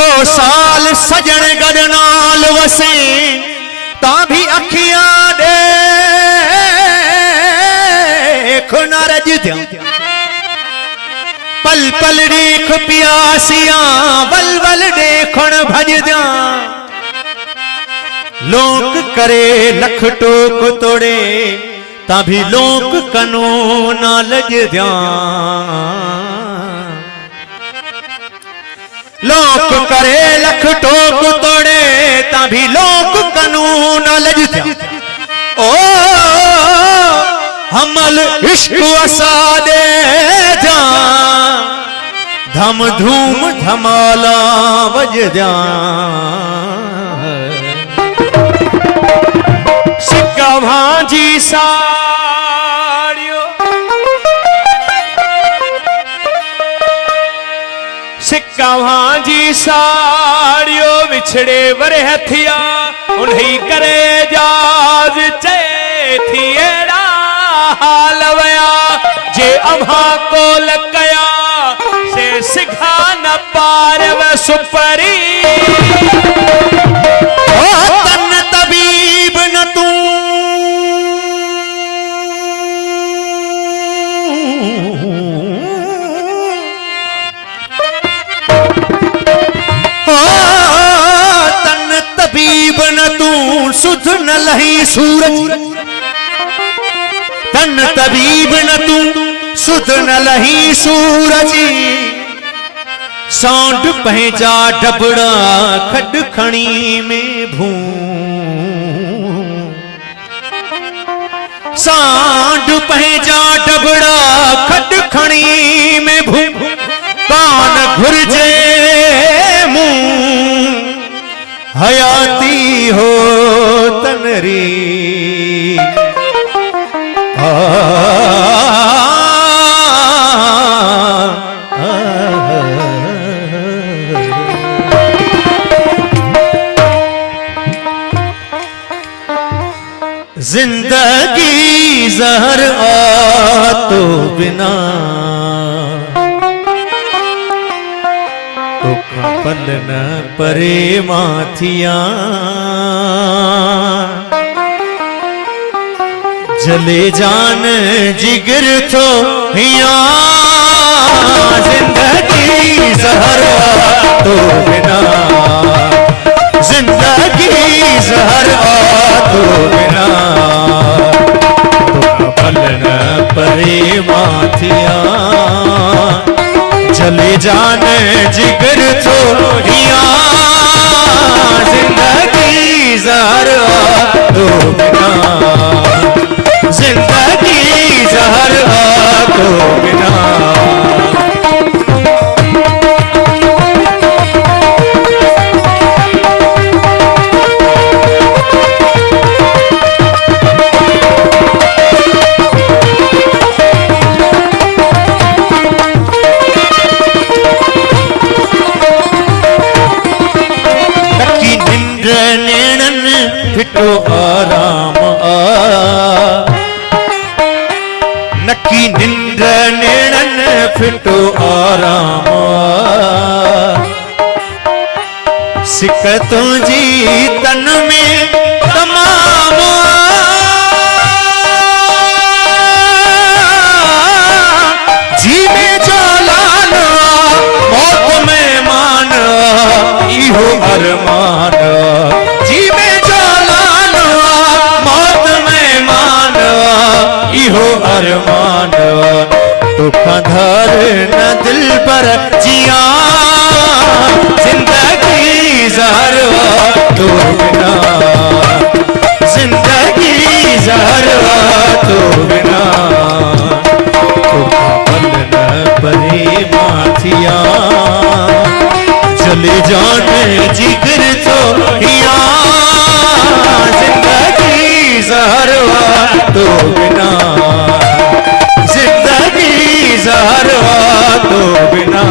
100 साल सजन गड नाल वसे ता भी अखियां देख न रजद्या पल पल देख प्यासियां वल वल देखण भजद्या लोक करे लख टोक तोड़े ता भी लोक कनो ना लजद्या लोक करे लख टोक तोड़े ता भी लोक कनो ना लजद्या ओ हमल इश्क असादे जा धम धूम धमाला वजद्या सिक्का भांजी साड़ियो सिक्का भांजी साड़ियो विछड़े वरे हथिया उन्हीं करे जाज चेथिएड़ा हाल वया जे अम्हा को लकया से सिखा न पार व सुपरी ओ तन तबीब न तू ओ तन तबीब न तू सुध न लही सूरज तन तबीब न तू सुध न लही सूरज सांड पहचा डबड़ा खड खणी में भू सांड पहचा डबड़ा खड खणी में भू कान घुरजे मुंह हयाती हो तनरी जिंदगी जहर आ तो बिना तो पल न परे माथिया जले जान जिगर तो हिया जिंदगी जहर आ तो बिना जिंदगी जहर आ तो बिना परे माथिया चले जाने जिगर छोड़िया जिंदगी जहर तो बिना जिंदगी जहर तो बिना फिटो आराम आ नक्की निंद्र नेणन फिटो आराम आ सिकतों जी तन में तमाम जी में जालान मौत में मान इहो अरमान हो अरमान तो खंधर न दिल पर जिया जिंदगी जहर तो बिना जिंदगी जहर तो बिना तो पल न परे माथिया चले जाने जिगर तो हिया जिंदगी जहर तो बिना जिंदगी जहर तो बिना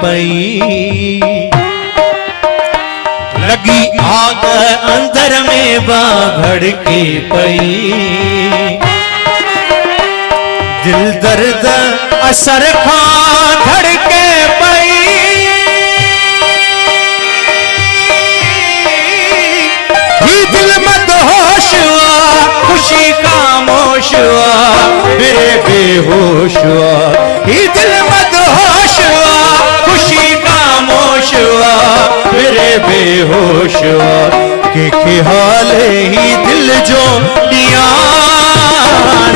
पई, लगी आग अंदर में बाढ़ के पई, दिल दर्द असर खां धड़के पई, ही दिल मदहोश हुआ खुशी खामोश हुआ मेरे बेहोश हुआ, ही दिल मदहोश हुआ खुशी खामोश हुआ मेरे बेहोश हुआ, के ख्याल ही दिल जो दिया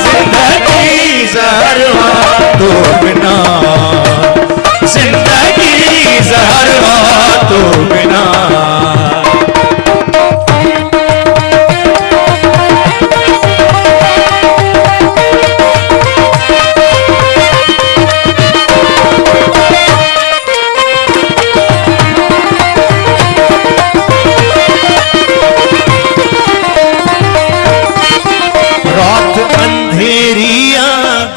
जिंदगी जहर तो बिना, जिंदगी जहर तो बिना।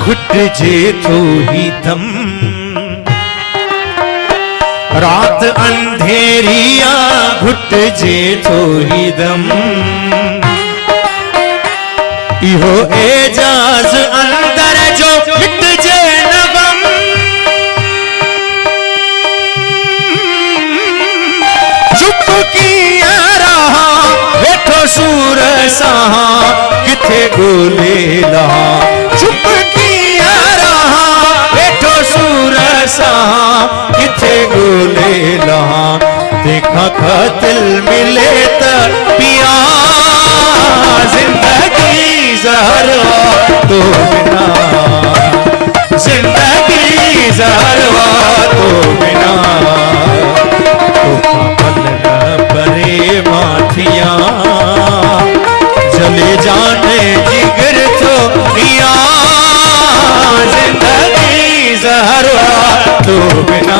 घुट जे तो ही दम, रात अंधेरिया घुट जे तो ही दम, इहो एजाज अंदर जो घुट जे नगम, चुप किया रहा वेठो सूर सहा किथे गोले लहा, चुप किथे गोले लहा, देखा खातिल मिले त पिया जिंदगी जहर तो बिना, जिंदगी जहर तो बिना, तो पल न परे माथिया जले जाने जिगर तो पिया जिंदगी जहर तो बिना।